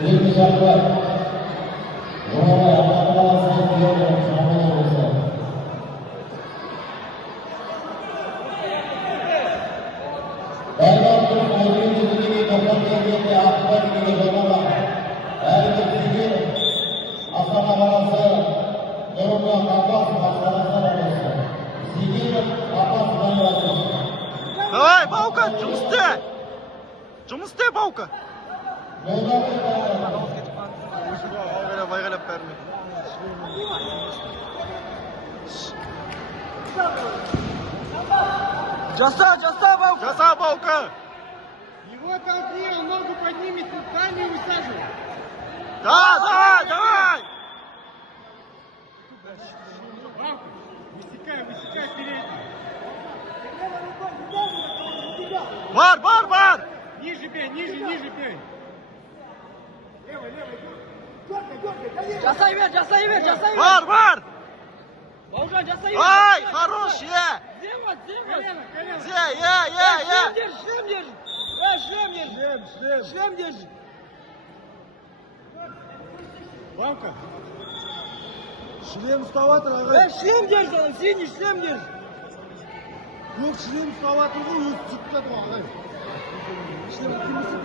Birinci şartlar. Oraya Allah'a diyorum sana olsa. Bayramın ayrıcılığı kapatıldığı akbar gibi zamana. Herkesin Hasan Abbas'ı durumda Abbas Hasan'a olsa. Zihir Abbas'tan olsa. Давай, Баука, жұмыс істе! Жұмыс істе, Баука! Байғайлап бәріне. Жаса, Баука! Жаса, Баука! Его толкни, он ногу поднимет, дальнюю высаживай. Да, давай! Баука, высекай передний. Бар! Ниже бей. Левый. Жасай бер. Бар! Бауыржан, жасай бер. Ай, хорош, е! Земать. Колено. Шлем держи. Шлем держи. Баука. Шлем ұстап ағай. Шлем держи, синий шлем держи. Жоқ, шлем ұстап ғой, өзі түсіп ағай. Шлем кімісі